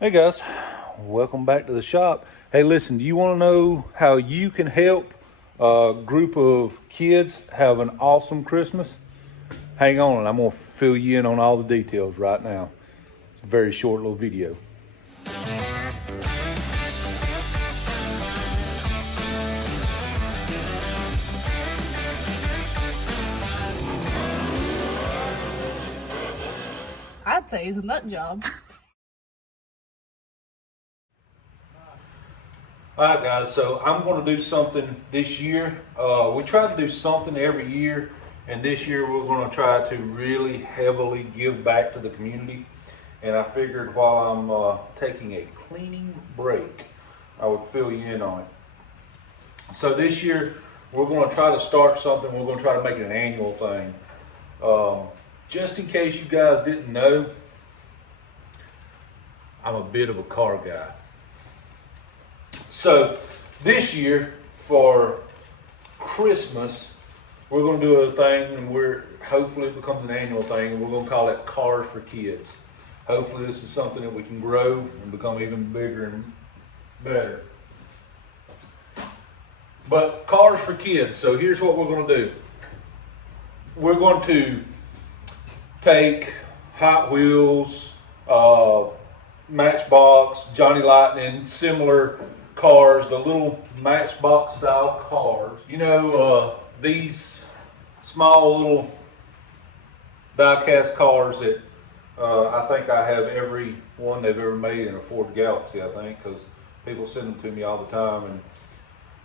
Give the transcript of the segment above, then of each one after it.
Hey guys, welcome back to the shop. Hey, listen, do you want to know how you can help a group of kids have an awesome Christmas? Hang on, and I'm going to fill you in on all the details right now. It's a very short little video. I'd say it's a nut job. All right, guys, so I'm going to do something this year. We try to do something every year, and this year we're going to try to really heavily give back to the community. And I figured while I'm taking a cleaning break, I would fill you in on it. So this year we're going to try to start something. We're going to try to make it an annual thing. Just in case you guys didn't know, I'm a bit of a car guy. So this year for Christmas, we're going to do a thing, and hopefully it becomes an annual thing, and we're going to call it Cars for Kids. Hopefully this is something that we can grow and become even bigger and better. But Cars for Kids, so here's what we're going to do. We're going to take Hot Wheels, Matchbox, Johnny Lightning, similar cars, the little Matchbox style cars. You know, these small little die-cast cars that I think I have every one they've ever made in a Ford Galaxy, I think, because people send them to me all the time, and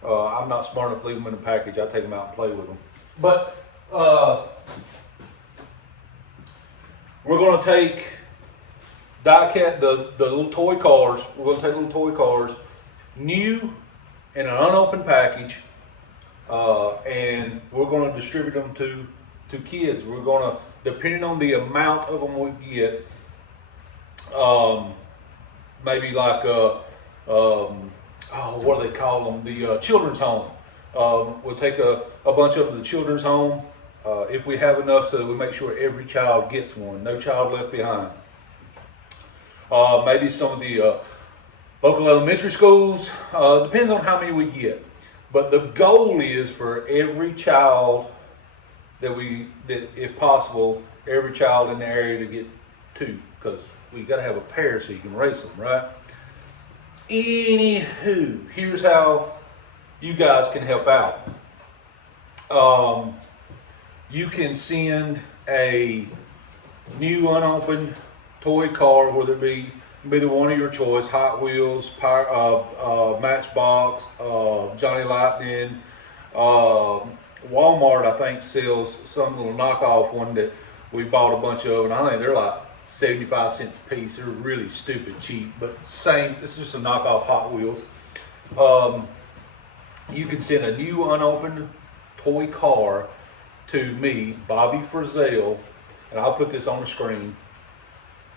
I'm not smart enough to leave them in a package. I take them out and play with them. But we're going to take die-cut, the little toy cars. We're going to take little toy cars, new in an unopened package, and we're going to distribute them to kids. We're going to, depending on the amount of them we get, maybe like what do they call them? The children's home. We'll take a bunch of them to the children's home if we have enough, so that we make sure every child gets one. No child left behind. Maybe some of the local elementary schools, depends on how many we get. But the goal is for every child that if possible, every child in the area to get two, because we got to have a pair so you can race them, right? Anywho, here's how you guys can help out. You can send a new unopened toy car, whether it be the one of your choice, Hot Wheels, Matchbox, Johnny Lightning. Walmart, I think, sells some little knockoff one that we bought a bunch of, and I think they're like 75 cents a piece. They're really stupid cheap, but same, it's just a knockoff Hot Wheels. You can send a new unopened toy car to me, Bobby Frizzell, and I'll put this on the screen.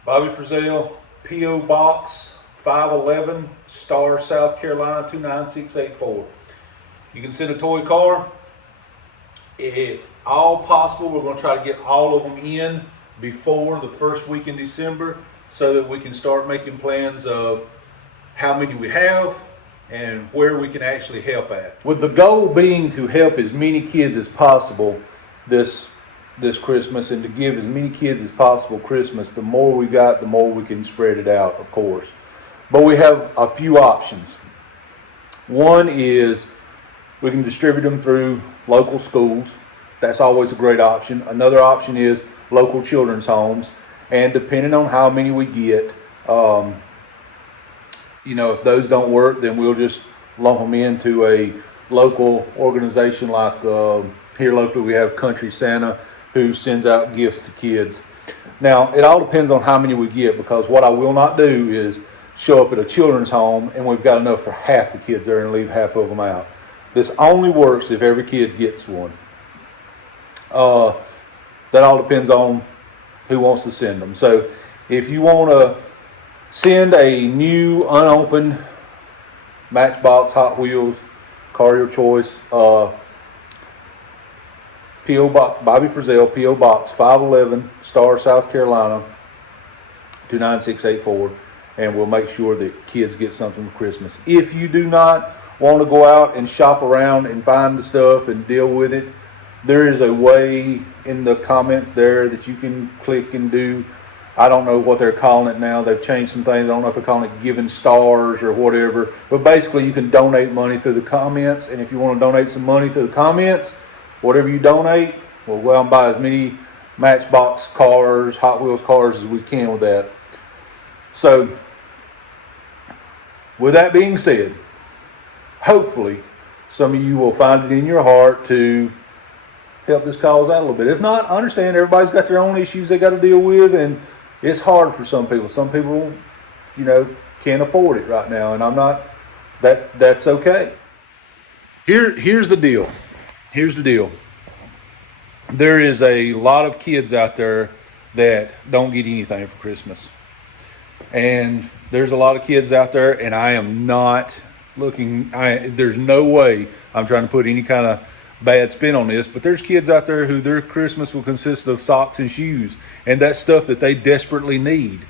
Bobby Frizzell, P.O. Box 511, Starr, South Carolina 29684. You can send a toy car. If all possible, we're going to try to get all of them in before the first week in December, so that we can start making plans of how many we have and where we can actually help at. With the goal being to help as many kids as possible this Christmas, and to give as many kids as possible Christmas. The more we got, the more we can spread it out, of course. But we have a few options. One is we can distribute them through local schools. That's always a great option. Another option is local children's homes. And depending on how many we get, if those don't work, then we'll just lump them into a local organization like here locally we have Country Santa, who sends out gifts to kids. Now, it all depends on how many we get, because what I will not do is show up at a children's home and we've got enough for half the kids there and leave half of them out. This only works if every kid gets one. That all depends on who wants to send them. So if you want to send a new unopened Matchbox, Hot Wheels, car of your choice, P.O. Box, Bobby Frizzell, P.O. Box 511, Starr, South Carolina 29684. and we'll make sure that kids get something for Christmas. If you do not want to go out and shop around and find the stuff and deal with it, there is a way in the comments there that you can click and do. I don't know what they're calling it now. They've changed some things. I don't know if they're calling it giving stars or whatever. But basically, you can donate money through the comments. And if you want to donate some money to the comments, whatever you donate, we'll go out and buy as many Matchbox cars, Hot Wheels cars as we can with that. So, with that being said, hopefully, some of you will find it in your heart to help this cause out a little bit. If not, I understand everybody's got their own issues they got to deal with, and it's hard for some people. Some people, can't afford it right now, and I'm not. That's okay. Here's the deal. Here's the deal. There is a lot of kids out there that don't get anything for Christmas, and there's a lot of kids out there, and I am not looking. There's no way I'm trying to put any kind of bad spin on this, but there's kids out there who their Christmas will consist of socks and shoes, and that's stuff that they desperately need.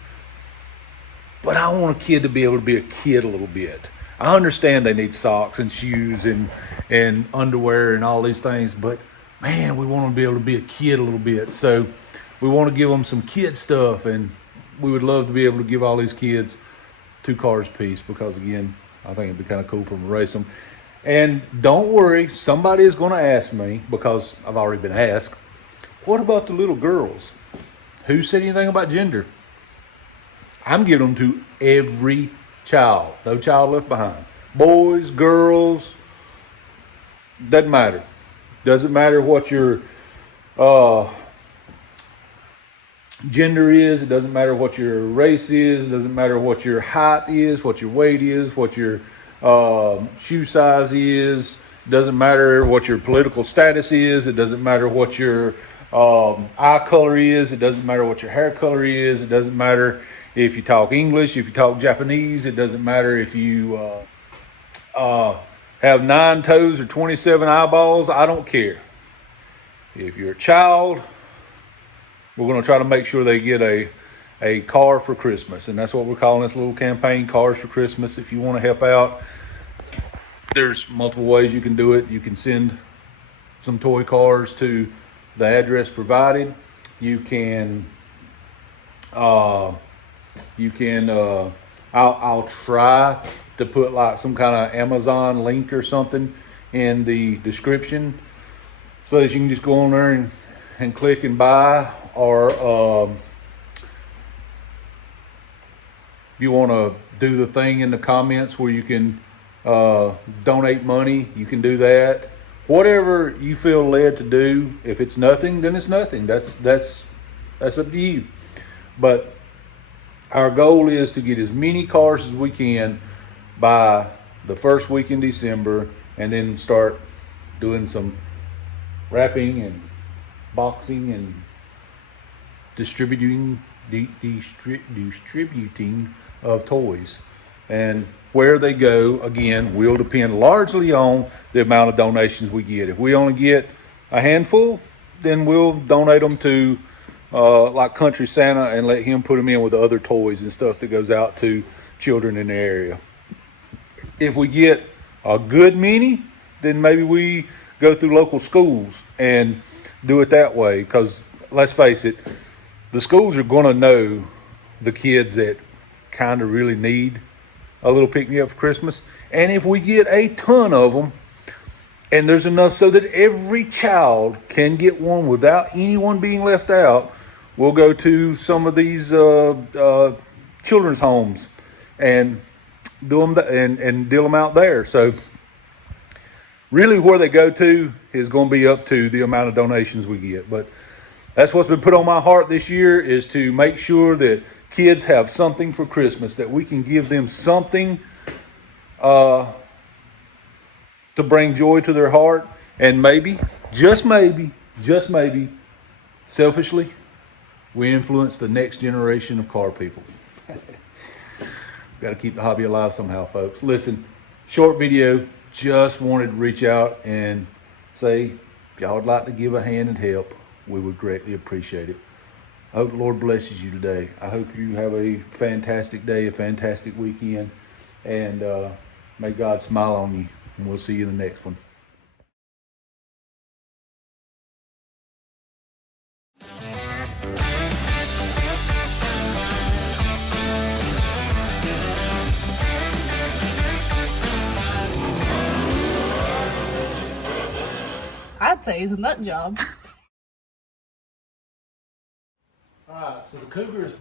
But I want a kid to be able to be a kid a little bit. I understand they need socks and shoes and underwear and all these things, but man, we want them to be able to be a kid a little bit. So we want to give them some kid stuff, and we would love to be able to give all these kids 2 cars apiece, because again, I think it'd be kind of cool for them to race them. And don't worry, somebody is going to ask me, because I've already been asked, what about the little girls? Who said anything about gender? I'm giving them to every child. No child left behind. Boys, girls, doesn't matter. Doesn't matter what your gender is. It doesn't matter what your race is. It doesn't matter what your height is, what your weight is, what your shoe size is. It doesn't matter what your political status is. It doesn't matter what your eye color is. It doesn't matter what your hair color is. It doesn't matter if you talk English, if you talk Japanese. It doesn't matter if you have 9 toes or 27 eyeballs. I don't care. If you're a child, we're going to try to make sure they get a car for Christmas. And that's what we're calling this little campaign, Cars for Christmas. If you want to help out, there's multiple ways you can do it. You can send some toy cars to the address provided. You can, I'll try to put like some kind of Amazon link or something in the description, so that you can just go on there and click and buy. Or you want to do the thing in the comments where you can donate money, you can do that. Whatever you feel led to do. If it's nothing, then it's nothing. That's up to you. But our goal is to get as many cars as we can by the first week in December, and then start doing some wrapping and boxing and distributing of toys. And where they go, again, will depend largely on the amount of donations we get. If we only get a handful, then we'll donate them to like Country Santa and let him put them in with the other toys and stuff that goes out to children in the area. If we get a good many, then maybe we go through local schools and do it that way. Because let's face it, the schools are going to know the kids that kind of really need a little pick-me-up for Christmas. And if we get a ton of them, and there's enough so that every child can get one without anyone being left out, we'll go to some of these children's homes and do them and deal them out there. So really where they go to is going to be up to the amount of donations we get. But that's what's been put on my heart this year, is to make sure that kids have something for Christmas, that we can give them something to bring joy to their heart. And maybe, just maybe, selfishly, we influence the next generation of car people. Got to keep the hobby alive somehow, folks. Listen, short video, just wanted to reach out and say, if y'all would like to give a hand and help, we would greatly appreciate it. I hope the Lord blesses you today. I hope you have a fantastic day, a fantastic weekend, and may God smile on you. And we'll see you in the next one. I'd say he's a nut job. All right, so the cougar is